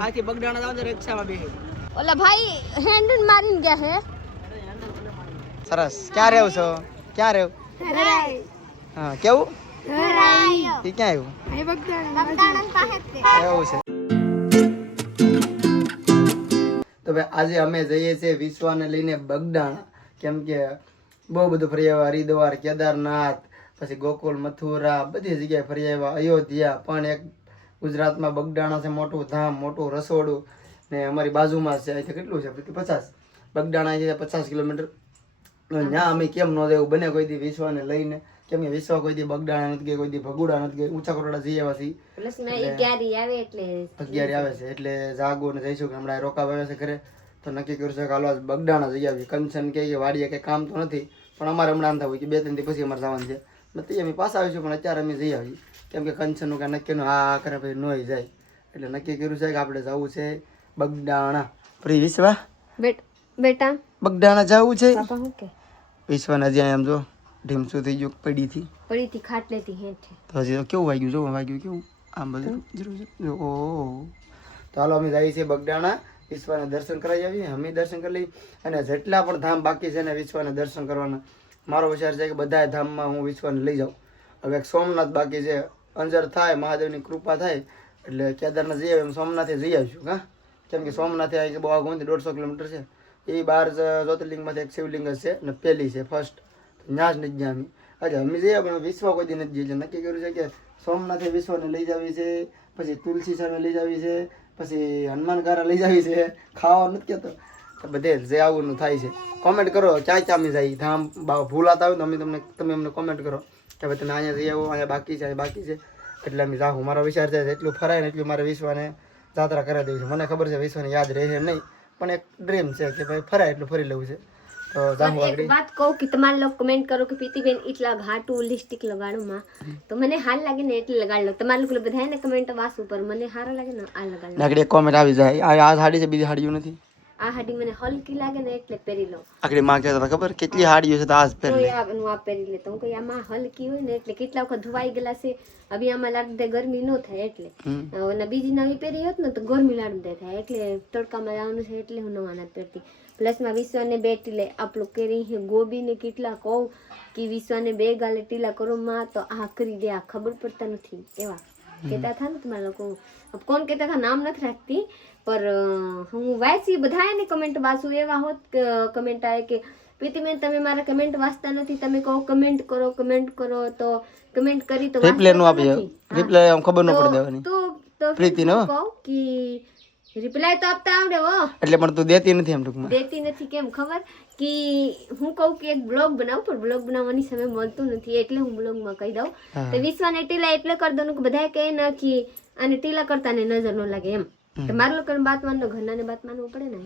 આથી બગડાણા જાવ તો રિક્ષામાં બેહી ઓલા ભાઈ હેન્ડલ મારીને ગયા હે સરસ ક્યાં રહેવ છો ક્યાં રહેવ હા કેવું ઈ ક્યાં આવ્યું એવું છે તો ભાઈ આજે અમે જઈએ છીએ વિશ્વાને લઈને બગડાણા કેમ કે બહુ બધું ફરી આવ્યા હરિદ્વાર કેદારનાથ પછી ગોકુલ મથુરા બધી જગ્યાએ ફરી આવ્યા અયોધ્યા પણ એક ગુજરાતમાં બગડાણા છે મોટું ધામ મોટું રસોડું ને અમારી બાજુમાં છે અહીંથી કેટલું છે 50 બગડાણા છે 50 કિલોમીટર ત્યાં અમે કેમ ન દેવું બને કોઈ દી વિશ્વાને લઈને કેમ કે વિશ્વા કોઈ દી બગડાણા નથી ગઈ કોઈ દી ભગુડા નથી ગઈ ઊંચા કોટડા જઈ આવ્યા છીએ 11 આવે છે એટલે જાગો ને જઈશું કે હમણાં રોકાવા આવ્યા છે ઘરે તો નક્કી કર્યું છે કે હાલો બગડાણા જઈ આવીએ કંચન કે વાડીએ કે કામ તો નથી પણ અમારે હમણાં આમ થયું કે 2-3 દી પછી અમારે જવાનું છે નથી અમે પાછા આવીશું પણ અત્યારે અમે જઈ આવીએ કેમ કે કંચનનું કાંઈ નક્કીનું હા કરે ભાઈ નોઈ જાય એટલે નક્કી કર્યું છે કે આપણે જવું છે બગડાણા પ્રી વિશ્વા બેટા બગડાણા જવું છે પાપા હું કે વિશ્વાને હજી આમ જો ઢીમસું થઈ ગયું પડીથી ખાટલેથી હેઠે તો હજી તો કેવું વાગ્યું જો વાગ્યું કેવું આમ બધું જરૂર ઓહ તો હાલો અમે જઈએ છીએ બગડાણા વિશ્વાને દર્શન કરાવી આવીએ અમે દર્શન કરી લઈએ અને જેટલા પણ ધામ બાકી છે ને વિશ્વાને દર્શન કરવાના મારો વિચાર છે કે બધા ધામમાં હું વિશ્વાને લઈ જાઉં હવે એક સોમનાથ બાકી છે અંજર થાય મહાદેવની કૃપા થાય એટલે કેદારનાથ જઈએ એમ સોમનાથે જઈ આવીશું હા કેમ કે સોમનાથે આવી કે બહુ આગળ 150 કિલોમીટર છે એ 12 જ્યોતિર્લિંગમાંથી એક શિવલિંગ છે ને પહેલી છે ફર્સ્ટ ત્યાં જ નથી ગયા અમે આજે અમે જઈએ પણ વિશ્વ કોઈ દી નથી જઈએ નક્કી કર્યું છે કે સોમનાથે વિશ્વને લઈ જવી છે પછી તુલસી સામે લઈ જવી છે પછી હનુમાનગારા લઈ જવી છે ખાવા નથી કહેતો બધે જે આવવાનું થાય છે કોમેન્ટ કરો ક્યાં ક્યાં અમે જઈએ ધામ ભૂલાતા હોય તો તમે અમને કોમેન્ટ કરો કે ભાઈ તમે અહીંયા જઈ આવો અહીંયા બાકી છે એટલે અમે જાઉં મારો વિચાર છે એટલું ફરાય ને એટલું મારે વિશ્વાને જાત્રા કરાવી દેવી છે મને ખબર છે વિશ્વાને યાદ રહે નહીં પણ એક ડ્રીમ છે કે ભાઈ ફરાય એટલું ફરી લેવું છે તો જાઉં આગળ વાત કહું કે તમારે લોકો કમેન્ટ કરો કે પ્રીતિબેન એટલા ઘાટું લિપસ્ટિક લગાડું માં તો મને હાલ લાગે ને એટલે લગાડ લો તમારે લોકો બધા ને કમેન્ટ વાસ ઉપર મને સારા લાગે ને આ લગાડ લો આગળ એક કોમેન્ટ આવી જાય આ સાડી છે બીજી સાડીઓ નથી આ હાડી મને હલકી લાગે ને એટલે પહેરી લો આગળ માં કહેતા ખબર કેટલી હાડીઓ છે તો આજ પહેરી લે આ પહેરી લે તો હું કહી આમાં હલકી હોય ને એટલે કેટલા વખત ધોવાઈ ગયેલા છે હવે આમાં લાગે ગરમી ન થાય એટલે અને બીજી નવી પહેરી હોત ને તો ગરમી લાગે થાય એટલે તડકામાં જવાનું છે એટલે હું નવા નથી પહેરતી પ્લસમાં વિશ્વાને બે ટીલે આપણું કરી ગોબીને કેટલા કહું કે વિશ્વાને 2 ગાલે ટીલા કરો માં તો આ કરી દે આ ખબર પડતા નથી એવા કહેતા હતા ને તમારા લોકો કોણ કહેતા હતા નામ નથી રાખતી પર હું વાંચી બધા ને કમેન્ટ વાંચું એવા હોત કમેન્ટ આવે કે પ્રીતિબેન તમે મારા કમેન્ટ વાંચતા નથી તમે કહો કમેન્ટ કરો તો કમેન્ટ કરી તો રિપ્લાય નો આપી રિપ્લાય આમ ખબર ન પડી દેવાની તો પ્રીતિ નો કહો કે રિપ્લાય તો આપતા આવડે હો એટલે પણ તું દેતી નથી એમ ટૂંકમાં દેતી નથી કેમ ખબર કે હું કહું કે એક બ્લોગ બનાવું પણ બ્લોગ બનાવવાની સમય મળતું નથી એટલે હું બ્લોગમાં કહી દઉં તો વિશ્વાને ટીલા એટલે કરી દઉં કે બધા કહે ને કે આને ટીલા કરતા ને નજર ન લાગે એમ મારા લોકોને બાત માનનો ઘરના ને બાત માનવું પડે ને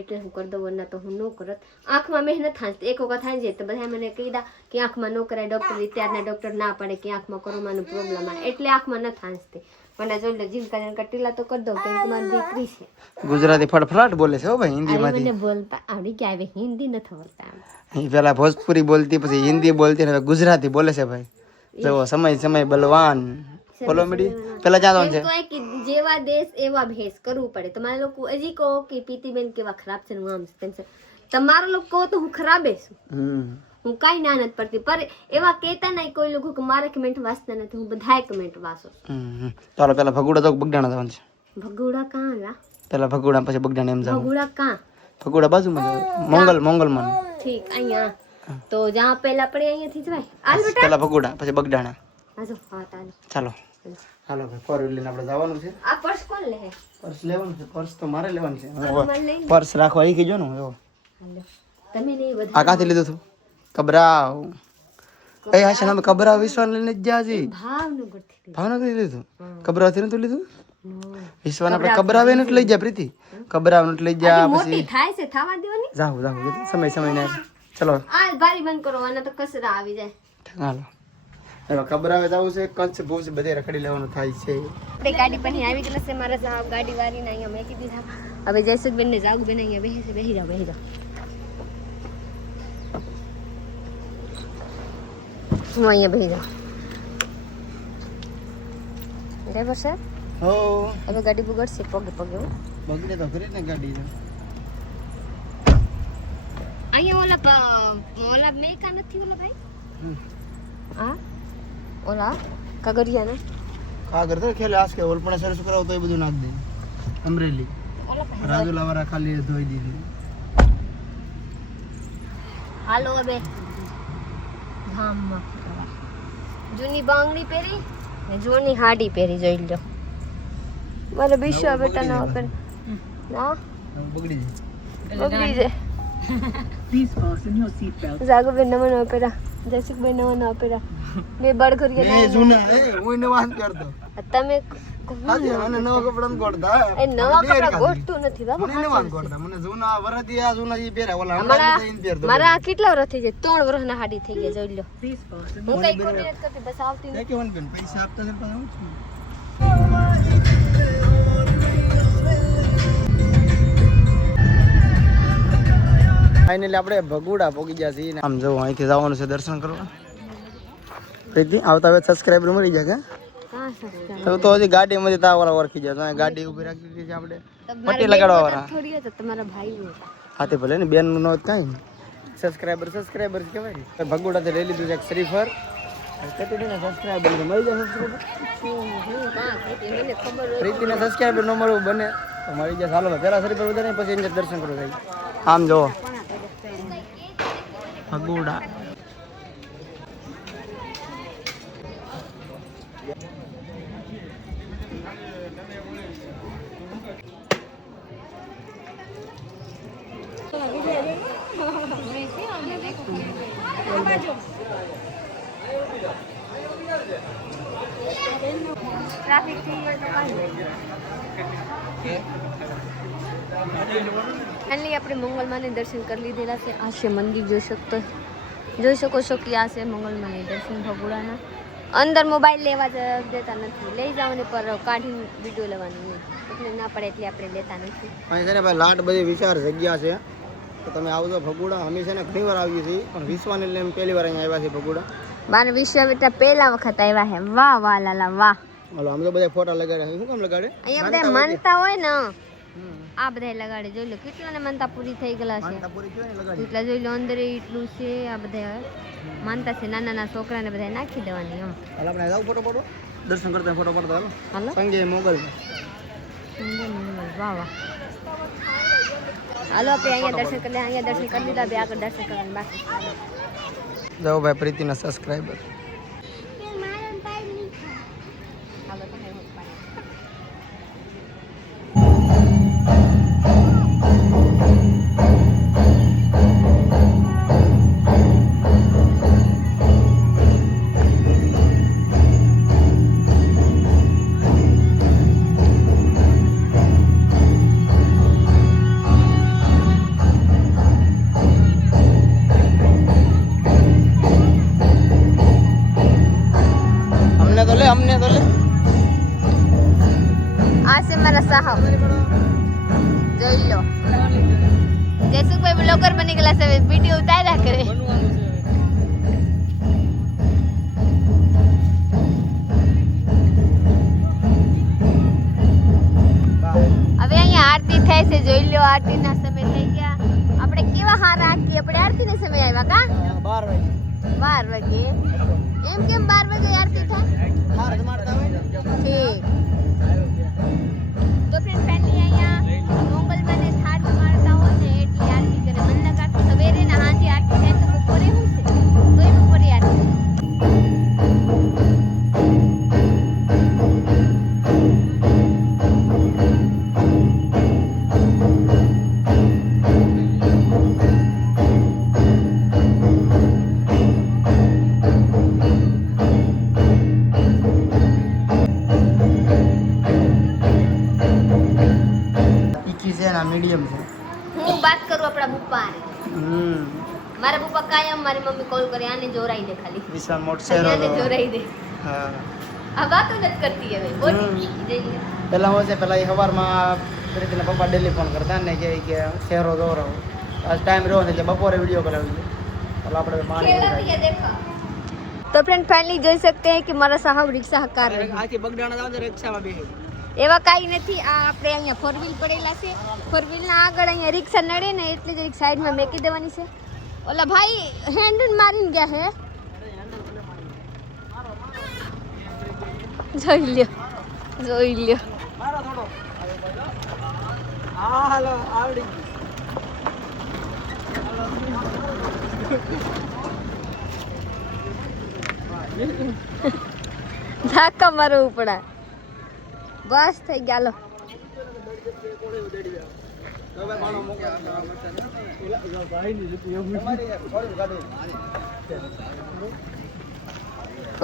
એટલે હું કરી દઉં વરના તો હું ન કરત આંખમાં મહેનત થાય એક વખત થાય છે તો બધા મને કીધા કે આંખમાં ન કરાય ડોક્ટર ત્યારના ડોક્ટર ના પડે કે આંખમાં કોરોનાનો પ્રોબ્લેમ આવે એટલે આંખમાં ન થાય મને જો જીમ કરીને કટીલા તો કરી દઉં કેમ કે મારી દીકરી છે ગુજરાતી ફટફટ બોલે છે હો ભાઈ હિન્દીમાંથી મને બોલતા આવડી કે આવે હિન્દી નથી બોલતા પેલા ભોજપુરી બોલતી પછી હિન્દી બોલતી હવે ગુજરાતી બોલે છે ભાઈ જો સમય બલવાન બોલો મીડી પેલા ક્યાં છે કે જેવા દેશ એવા ભેસ કરવું પડે તમારા લોકો હજી કહો કે પ્રીતિબેન કેવા ખરાબ છે આમ તેમ છે તમારા લોકો કહો તો હું ખરાબ છું હું કાંઈ ના નથી પડતી પર એવા કહેતા નહીં કોઈ લોકો કે મારા કમેન્ટ વાંચતા નથી હું બધાય કમેન્ટ વાંચું ચાલો પેલા ભગુડા તો બગડાણા જવાનું છે ભગુડા કાં લા પેલા ભગુડા પછી બગડાણા એમ જાવ ભગુડા કાં ભગુડા બાજુમાં મંગલમાં ઠીક અહીંયા તો જ્યાં પહેલા પડે અહીંયાથી જવાય હાલ બેટા પેલા ભગુડા પછી બગડાણા આજો હા ચાલો હાલો ભાઈ 4 વ્હીલ લઈને આપણે જવાનું છે આ પર્સ કોણ લે પર્સ લેવાનું છે પર્સ તો મારે લેવાનું છે પર્સ રાખવા આવી ગયો ને જો તમે નહીં બધા આ કાથી લીધું તું કબરાવ એ હા છે ને કબરાવ વિશ્વાને લઈને જ જાજી ભાવનગર લીધું કબરાવથી નતું લીધું વિશ્વાને આપણે કબરાવે નથી લઈ જા પ્રીતિ કબરાવ નથી લઈ જા પછી થાય છે થવા દેવાની જાવ સમય ને ચલો આ બારી બંધ કરો અને તો કચરા આવી જાય હાલો હવે કબરાવે જવું છે કચ્છ ભુજ બધે રખડી લેવાનું થાય છે તે ગાડી પર આવી ગયેલા છે મારા સાહેબ ગાડી વાળીને અહીંયા મેકી દીધા હવે જયસુખબેન ને જાવું બેન અહીંયા બેહી જાવ હું અહીંયા બેહી જાઉં ડ્રાઈવર સર હો હવે ગાડી બગડશે પગે પગે હો. બગડે તો ખરી ને ગાડી તો. અહીંયા ઓલા મેકા નથી ઓલા ભાઈ હા ઓલા કાગરિયા ને કાગર તો ખેલે આસ કે ઓલપણે સરસ કરાવ તો એ બધું નાખ દે અમરેલી રાજુલા વાળા ખાલી ધોઈ દીધી. હાલો હવે ધામમાં ફરવા. જૂની બાંગડી પહેરી ને જૂની હાડી પહેરી જોઈ લો મારે બિશા બેટા ના કરે ના બગડી બગડી જાય જાગો બેન નવા નવા પહેરા જયસુખ બેન નવા નવા પહેરા મેં બળઘરિયા જાય એ જૂના એ હું નવા કરતો તમે હાજી મને નવા કપડા ગોળતા એ નવા કપડા ગોઠતું નથી બાબા મને નવા ગોળતા મને જૂના વરદિયા જૂના ઈ પહેરા ઓલા હમણાં ઈન પહેરતો મારા કેટલા વર્ષ થઈ ગયા 3 વર્ષના હાડી થઈ ગયા જોઈ લો હું કઈ ખોટી નથી કરતી બસ આવતી એ કેવન બેન પૈસા આપતા છે પણ હું છું ફાઇનલી આપણે ભગુડા પહોંચી ગયા છીએ આમ જો અહીંથી જવાનું છે દર્શન કરવા પ્રીતિ આવતા હવે સબસ્ક્રાઇબર મળી જાય કે તો હજી ગાડીમાંથી તાવરા ઓળખી જાય તો ગાડી ઊભી રાખી દીધી છે આપણે પટ્ટી લગાડવા વાળા થોડી તો તમારા ભાઈ હા તે ભલે ને બેન નું નો કાંઈ સબસ્ક્રાઇબર કહેવાય ભગુડાથી લઈ લીધું છે એક શ્રીફર કેટલી સબસ્ક્રાઇબર મળી જાય સબસ્ક્રાઇબર પ્રીતિને સબસ્ક્રાઇબર ન મળવું બને તો મળી જાય ચાલો પેલા શ્રીફર વધારે પછી એને દર્શન કરો થાય આમ જો ભગુડા ટ્રાફિક થઈ ગયો તો ફાઇનલી આપણે મંગલમાને દર્શન કરી લીધેલા છે આ છે મંદિર જોઈ શકો છો કે આ છે મંગલમાને દર્શન ભગુડાના અંદર મોબાઈલ લેવા દેતા નથી લઈ જવાની પર કાઢીને વિડીયો લેવાની નહીં એટલે ના પડે એટલે આપણે લેતા નથી અહીં છે ને ભાઈ લાટ બધી વિચાર જગ્યા છે તો તમે આવજો ભગુડા અમે છે ને ઘણી વાર આવીએ છીએ પણ વિશ્વાને લઈને પહેલી વાર અહીંયા આવ્યા છે ભગુડા મારા વિશ્વ બેટા પહેલા વખત આવ્યા છે વાહ વાહ લાલા વાહ હાલો આમ તો બધા ફોટા લગાડ્યા શું કામ લગાડે અહીંયા બધા માનતા હોય ને આ બધા લગાડે જોઈ લો કેટલાને માનતા પૂરી થઈ ગયેલા છે એટલા જોઈ લો અંદર એટલું છે આ બધા માનતા છે નાના નાના છોકરાને બધા નાખી દેવાની એમ હાલ આપણે જાવ ફોટો પડો દર્શન કરતા ફોટો પડતા હાલો હાલો સંગે મોગલ વાહ વાહ હાલો આપણે અહીંયા દર્શન કરી લે અહીંયા દર્શન કરી લીધા બે આગળ દર્શન કરવાનું બાકી જાઓ ભાઈ પ્રીતિના સબસ્ક્રાઇબર હાલો તમે અમને તો લે આ છે મારા સાહબ જોઈ લો જયસુખભાઈ બ્લોગર બની ગયેલા છે વિડીયો ઉતાર્યા કરે હવે અહીંયા આરતી થાય છે જોઈ લો આરતીના સમય થઈ ગયા આપણે કેવા હારા આરતી આપણે આરતીના સમય આવ્યા કા 12 વાગે એમ કેમ 12 વાગે આરતી થાય ઠીક તો ફ્રેન્ડ ફેમિલી અહીંયા મંગલમાને થાળ મારતા હોય ને એટલી આરતી કરે મને કાઢતો સવેરે ને સાંજે આરતી થાય તો બપોરે શું છે તો એ બપોરે આરતી મીડિયમ છે હું વાત કરું આપણા બુપ્પા મારા બુપ્પા કાયમ મારી મમ્મી કોલ કરે આને જોરાઈ દે ખાલી વિશાલ મોટ શેરો આને જોરાઈ દે હા આ વાતો નથી કરતી હવે બોલી પેલા હું છે પેલા એ સવારમાં પ્રીતિના પપ્પા ડેલી ફોન કરતા ને કે શેરો દોરો આજ ટાઈમ રહ્યો ને એટલે બપોરે વિડીયો કરાવી દે એટલે આપણે પાણી तो फ्रेंड फाइनली જોઈ सकते हैं कि મારા સાહબ રિક્ષા હકાર રહે આથી બગડાણા જાવ તો રિક્ષામાં બેહી એવા કાંઈ નથી. આ આપણે અહીંયા 4 વ્હીલ પડેલા છે. 4 વ્હીલના આગળ અહીંયા રિક્ષા નડે ને એટલે જ સાઈડમાં મેકી દેવાની છે. ઓલા ભાઈ હેન્ડ મારીને ગયા હે. જોઈ લ્યો. હાલો આવડી ધક્કા મારવું પડે. બસ થઈ ગયા. લો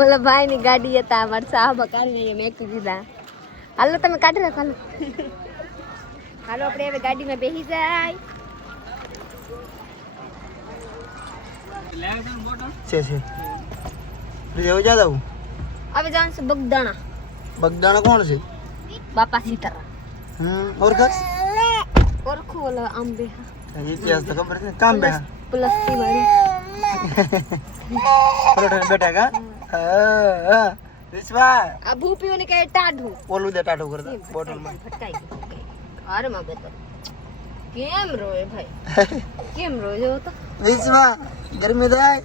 ઓલા ભાઈ ની ગાડી હતા અમારા સાહેબ કાઢી મેકી દીધા. હાલો તમે કાઢી રાખો. હાલો આપણે હવે ગાડીમાં બેસી જાય. હવે જવાનું છે બગદાણા. બગદાણા કોણ છે? બાપા સીતારામ. ઓળખું ઓલા આંબે ઇતિહાસ તો ખબર છે. કામ બે પ્લસથી વાળી બેટા કા વિશ્વા આ ભૂપીઓને કહે ટાઢું. ઓલું દે ટાઢું કરતા બોટલમાં ફટકાઈ ગઈ. અરે માં બેટા કેમ રોય ભાઈ? કેમ રોય જો તો વિશ્વા ગરમી થાય.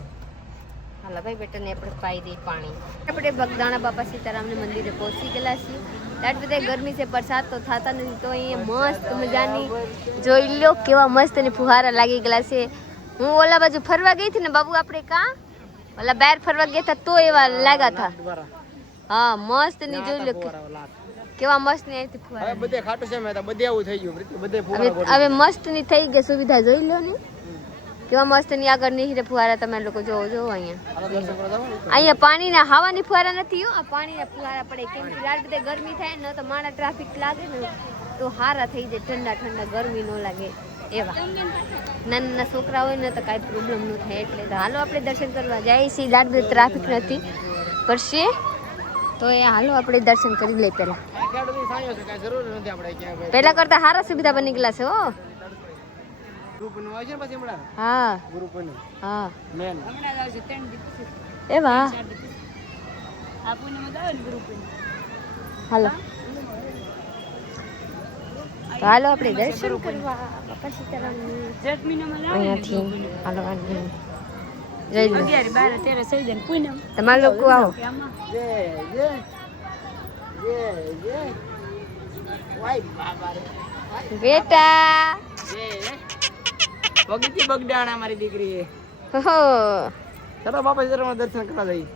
હાલા ભાઈ બેટાને આપણે પાઈ દઈએ પાણી. આપણે બગદાણા બાપા સીતારામને મંદિરે પહોંચી ગયેલા છીએ. ત્યાં બધા ગરમી છે, વરસાદ તો થતા નથી. તો અહીંયા મસ્ત મજાની જોઈ લો કેવા મસ્ત ની ફુહારા લાગી ગયેલા છે. હું ઓલા બાજુ ફરવા ગઈ હતી ને બાબુ, આપણે કાં ઓલા બહાર ફરવા ગયા હતા તો એવા લાગ્યા હતા. હા મસ્ત ની જોઈ લો કેવા મસ્ત ની અહીંથી ફુહારા. બધે ખાટું છે મેં તો બધે આવું થઈ ગયું. બધે હવે મસ્ત ની થઈ ગઈ સુવિધા. જોઈ લો ને કેવા મસ્ત ની આગળ નીકળે ફુવારા. તમે લોકો જોવો અહીંયા પાણીના હવાની ફુવારા નથી. આ પાણીના ફુવારા પડે કેમ કે રાત બધે ગરમી થાય ને તો માણા ટ્રાફિક લાગે ને તો હારા થઈ જાય. ઠંડા ઠંડા ગરમી ન લાગે એવા. નાના છોકરા હોય ને તો કાંઈ પ્રોબ્લેમ ન થાય. એટલે તો હાલો આપણે દર્શન કરવા જાય છીએ. રાત બધે ટ્રાફિક નથી પડશે તો એ હાલો આપણે દર્શન કરી લઈએ. પહેલા કરતા હારા સુવિધા બની ગયેલા છે. હો હા હા એવા હાલો હાલો આપણે દર્શન કરવા બાપા સીતારામની અહીંયાથી હાલવાનું. તમારા લોકો આવો. બેટા ભગતી બગડાણા મારી દીકરી. હો ચલો બાપા સીતારામ દર્શન કરવા જઈએ.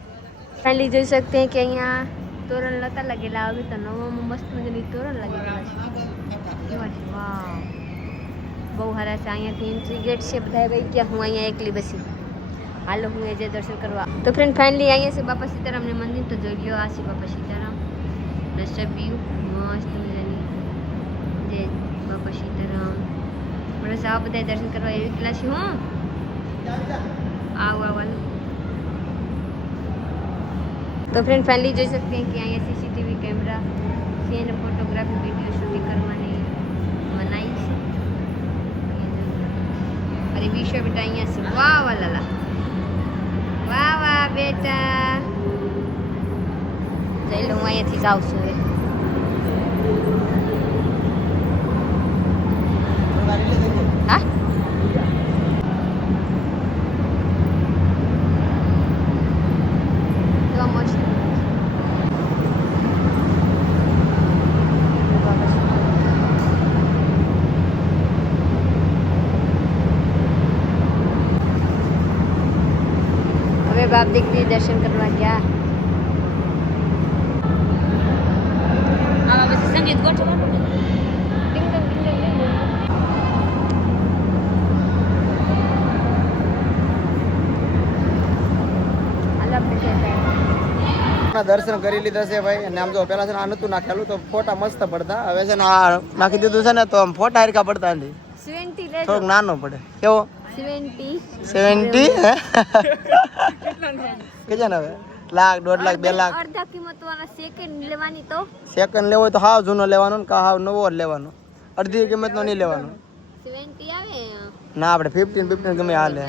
ખાલી જોઈ શકते हैं કે અહીંયા તોરણ લતા લગેલા. હવે તો નવામાં મસ્ત મજાની તોરણ લગેલા છે. કેવા છે વાવ, બહુ સારા છે. અહીંયાથી એન્ટ્રી ગેટ છે. બધા ભાઈ ગયા, હું અહીંયા એકલી બસી. હાલો હું એ જે દર્શન કરવા. તો ફ્રેન્ડ ફાઇનલી અહીંયા છે બાપા સીતારામને મંદિર. તો જોઈ લો આ છે બાપા સીતારામ. રસબ્યુ મસ્ત મજાની જે બાપા સીતારામ. બસ આ બધા દર્શન કરવા એકલા છે. હું આવવાનું. તો फ्रेंड फाइनली જોઈ सकते हैं कि અહીંયા સીસીટીવી કેમેરા છે અને ફોટોગ્રાફી વિડીયો શૂટિંગ કરવાની મનાઈ છે. અરે વિશ્વ બેટા અહીંયા છે. વાહ વાહ લાલા, વાહ વાહ બેટા. જઈ લો હું અહીંયાથી જાઉં છું. હા बाप दीकरी दर्शन करवा गया. आवा बस संगीत गोठवा टिंग टिंग टिंग टिंग. હાલો આપણે જઈએ. દર્શન કરી લીધા છે ભાઈ. અને આમ જો પેલા છે ને આ નતું નાખેલું તો ફોટા મસ્ત પડતા. હવે છે ને આ નાખી દીધું છે ને તો આમ ફોટા હરકા પડતા નથી. 70 લેજો. થોડુંક નાનો પડે. કેવો 70 હે કેટલા ને હવે? લાખ 1.5 લાખ 2 લાખ. અડધા કિંમત વાળા સેકન્ડ લેવાની. તો સેકન્ડ લેવો તો હાવ જૂનો લેવાનો ને કા હાવ નવો જ લેવાનો. અડધી કિંમત નો નહીં લેવાનો. 70 આવે ના આપણે 15 ગમે હાલે.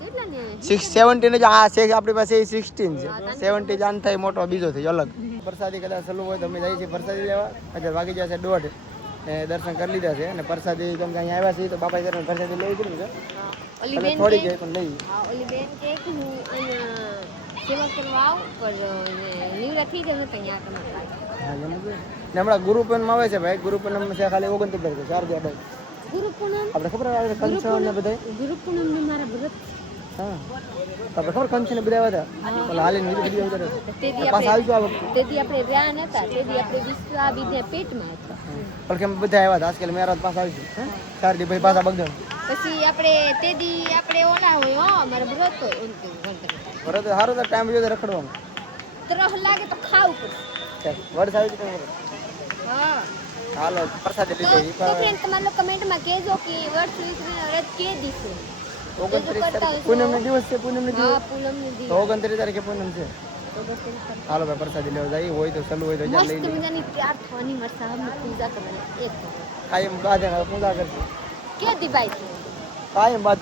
કેટલા ને 670 ને આ છે આપણી પાસે 16 છે. 70 જાન થાય મોટો બીજો થઈ અલગ. પ્રસાદી કદાચ સલું હોય તો અમે જઈએ છીએ પ્રસાદી લેવા. અત્યારે વાગી જશે 1:30 ને દર્શન કરી લીધા છે અને પ્રસાદી કેમ કે અહીંયા આવ્યા છીએ તો બાપા જરા પ્રસાદી લઈ લીધી છે. ઓલી બેન થોડી કે ગઈ પણ લઈ. હા ઓલી બેન કે હું અહીંયા સેવા કરવા આવું પર નિવૃત્ત થઈ જાય તો અહીંયા તમારે હા એમ છે ને હમણાં ગુરુ પૂનમ આવે છે ભાઈ. ગુરુ પૂનમ છે ખાલી 29 તારીખે 4 દી અડાઈ ગુરુ પૂનમ આપણે ખબર આવે કંચન ને બધા. ગુરુ પૂનમ ની મારા વ્રત હા આપણે ખબર કંચન ને બધા આવ્યા હતા ઓલા હાલીને વિડીયો ઉતારે તેથી પાછા આવી ગયો આ વખતે. તેથી આપણે રહ્યા નતા તેથી આપણે વિશ્વા બીજે પેટમાં હતા પણ કેમ બધા આવ્યા હતા આજકાલ મેરા પાછા આવી ગયું 4 દી પછી પાછા બગડણ પછી આપણે તેથી આપણે ઓલા હોય હો મારા વ્રત હોય ઓલું બરાબર સારું તો ટાઈમ જોયો રખડવાનું ત્રહ લાગે તો ખાવું પડે વર્ષ આવી ગયું હા હાલો પ્રસાદી તો લીધી ફ્રેન્ડ તમારે કમેન્ટમાં કહેજો કે વર્ષ વિશ્વના વ્રત કે દિવસે 29 તારીખે પૂનમ નો દિવસ છે. પૂનમ નો હા દિવસ પૂનમ ની દી તો 29 તારીખે પૂનમ છે. હાલો ભાઈ પ્રસાદી લેવા જઈએ હોય તો ચાલુ હોય તો જ્યાં લઈ મસ્ત લઈએ. મજાની તૈયાર થવાની મરસા પૂજા કરવાની એક કાયમ બાદ પૂજા કરશે કે દી ભાઈ છે કાયમ બાદ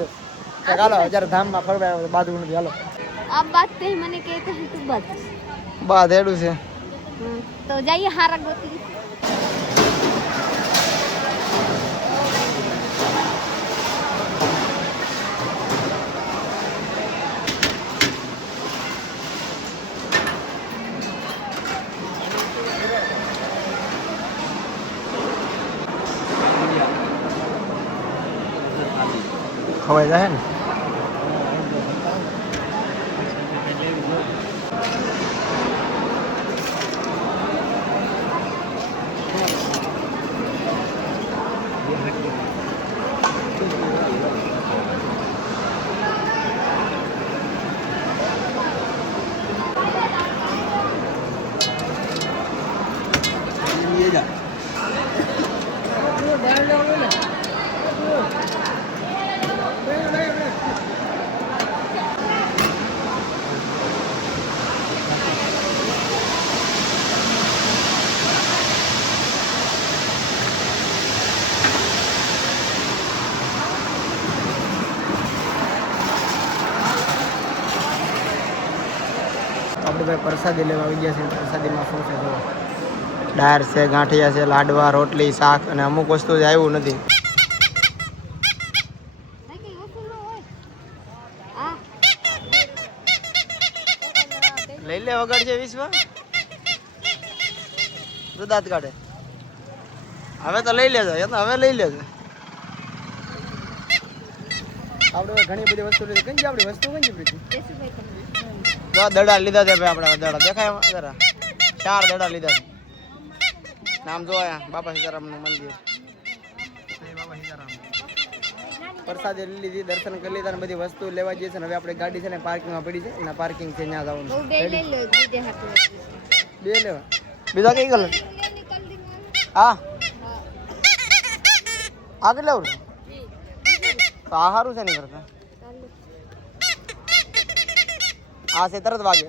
હાલો જ્યારે ધામમાં ફરવા આવ્યો બાદ નથી. હાલો આ બાત તે મને કહેતે હે તું બાત બાદ એડું છે. તો જઈએ હારા ગોતી ખવાઈ જાય ને આપણે ભાઈ પ્રસાદી લેવા આવી ગયા છે. પ્રસાદીમાં શું છે જો ડાયર છે, ગાંઠિયા છે, લાડવા, રોટલી, શાક અને અમુક વસ્તુ જ આવ્યું નથી. લઈ લે વગર છે વિશ્વ તો દાંત કાઢે. હવે તો લઈ લેજો હવે લઈ લેજો. આપણે ઘણી બધી વસ્તુ લીધી. કઈ આપણી વસ્તુ કઈ લીધી? જો દડા લીધા છે ભાઈ આપણે. દડા દેખાય જરા 4 દડા લીધા છે. નામ જો આયા બાપા સીતારામ નું મંદિર. બાપા સીતારામ પ્રસાદી લીધી, દર્શન કરી લીધા અને બધી વસ્તુ લેવા જઈએ છે. હવે આપણે ગાડી છે ને પાર્કિંગમાં પડી છે. એના પાર્કિંગ છે ત્યાં જવાનું. બે લેવા બીજા કઈ કલર? હા આ કેટલા તો આ સારું છે નહીં કરતા. આ છે તરત વાગે.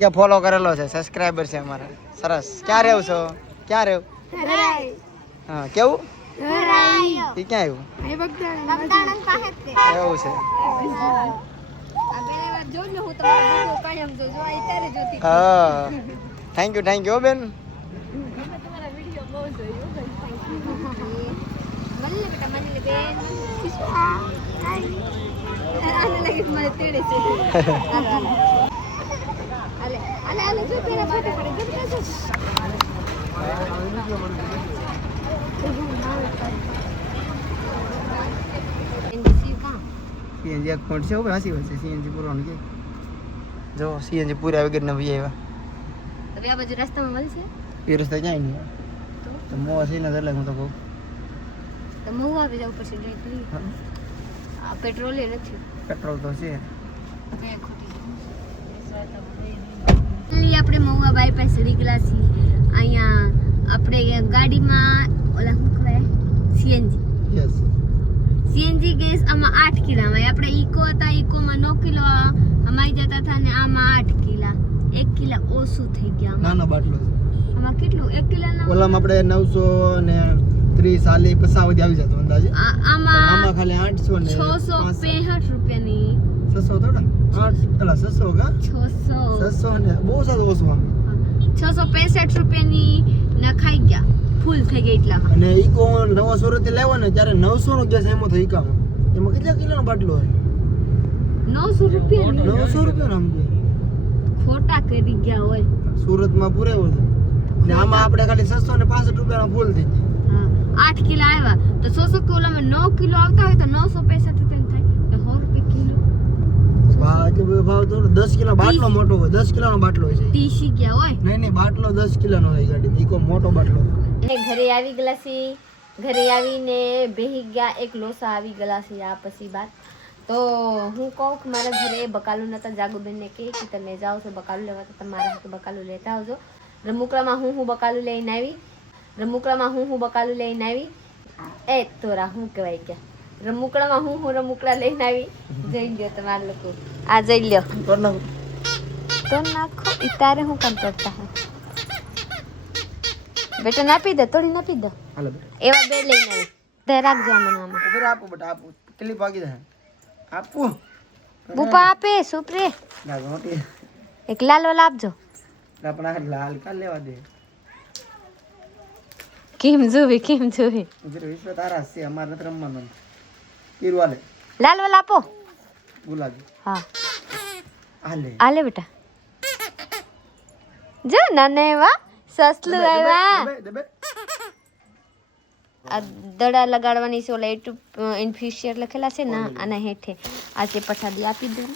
કે ફોલો કરેલો છે, સબસ્ક્રાઇબર છે અમારા. સરસ. ક્યાં રહેવ છો? ક્યાં રહેવ? હા કેવું? એ ક્યાં આવ્યું? એવું છે. હા થેન્ક યુ બેન. સીએનજી એક પોઈન્ટ છે હવે હાસી વાત છે. સીએનજી પૂરવાનું કે જો સીએનજી પૂરા વગર ના ભી આવ્યા. હવે આ બાજુ રસ્તામાં મળશે એ રસ્તા ક્યાંય નહીં તો મોવા છે ને એટલે હું તો કહું તો મહુ આવી જવું પડશે ડાયરેક્ટલી. આ પેટ્રોલ એ નથી. પેટ્રોલ તો છે. આપણે મહુવા બાયપાસ ચડી ગયા છીએ. અહીંયા આપણે ગાડીમાં ઓલા શું કહેવાય સીએનજી યસ સીએનજી ગેસ આમાં 8 કિલામાં. આપણે ઈકો હતા, ઈકોમાં 9 કિલો અમારી જતા હતા ને આમાં 8 કિલા. 1 કિલા ઓછું થઈ ગયા. નાનો બાટલો છે. આમાં કેટલું 1 કિલાના? ઓલામાં આપણે 930 સાલી 50 સુધી આવી જતો અંદાજે. આમાં ખાલી 800 ને 665 રૂપિયાની 600 થોડા 8 પેલા 600 કા 600 600 ને બહુ સારું ઓછું આમ 665 રૂપિયાની ના ખાઈ ગયા ફૂલ થઈ ગઈ એટલામાં અને ઈકો નવો સુરત થી લાવ્યો ને ત્યારે 900 નો ગેસ એમાં થઈ કામ એમાં કેટલા કિલોનો બાટલો હોય 900 રૂપિયા 900 રૂપિયાનો આમ ખોટા કરી ગયા હોય સુરતમાં પુરેવો છે ને આમાં આપણે ખાલી 665 રૂપિયાનો ફૂલ થઈ ગઈ 8 કિલો આવ્યા તો 100 કિલોમાં 9 કિલો આવતા હોય તો 965 રૂપિયા થાય તો 100 રૂપિયા કિલો ભાવ એટલે બધો ભાવ તો 10 કિલો બાટલો મોટો હોય 10 કિલોનો બાટલો હોય છે તીસી ગયા હોય નહીં બાટલો 10 કિલોનો હોય ગાડી ઈકો મોટો બાટલો અને ઘરે આવી ગયેલા છે ઘરે આવીને બેહી ગયા એક લોસા આવી ગયેલા છે આ પછી બાદ તો હું કહું કે મારા ઘરે બકાલું નતા જાગુબેનને કહે કે તમે જાઓ છો બકાલું લેવા તો તમારા હાથે બકાલું લેતા આવજો રમુકડામાં હું બકાલું લઈને આવી રમુકડામાં હું બકાલું લઈને આવી એ તોરા હું કહેવાય કે રમુકડામાં હું રમુકડા લઈને આવી જઈ લ્યો તમારા લોકો આ જઈ લ્યો તો નાખો ઈ તારે હું કામ કરતા હે બેટા નાપી દે થોડી નાપી દે હાલો બેટા એવા બે લઈને આવી તે રાખજો આમાં ઉપર આપો બેટા આપો કેટલી બાકી છે આપો બુપા આપે સુપરે ના મોટી એક લાલ વાલા આપજો આપણા લાલ કા લેવા દે કેમ જોવી ઉધર વિશ્વ તારા છે અમાર નથી રમવાનું પીરું આલે લાલ વાલા આપો ગુલાબી હા આલે આલે બેટા જો નાને એવા સસલું આવ્યા દબે આ દડા લગાડવાની છે ઓલા ઇન્ફ્યુશિયર લખેલા છે ને આના હેઠે આજે પછાડી આપી દો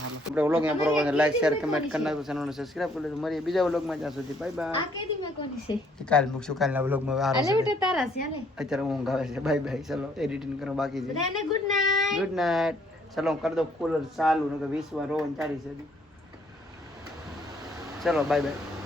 આપણે વ્લોગ અહીંયા પૂરો કરીને લાઈક શેર કમેન્ટ કરી નાખો ચેનલને સબસ્ક્રાઇબ કરી લેજો મળીએ બીજા વ્લોગમાં ત્યાં સુધી બાય બાય આ કેદી મે કોની છે કે કાલ મૂકશું કાલના વ્લોગમાં આ આલે બેટા તારા છે આલે અત્યારે ઊંઘ આવે છે બાય બાય ચલો એડિટિંગ કરો બાકી છે બધાને ગુડ નાઈટ ગુડ નાઇટ ચલો કરી દો કુલર ચાલુ નકર 20 વાર રોવાનું ચાલી છે ચલો બાય બાય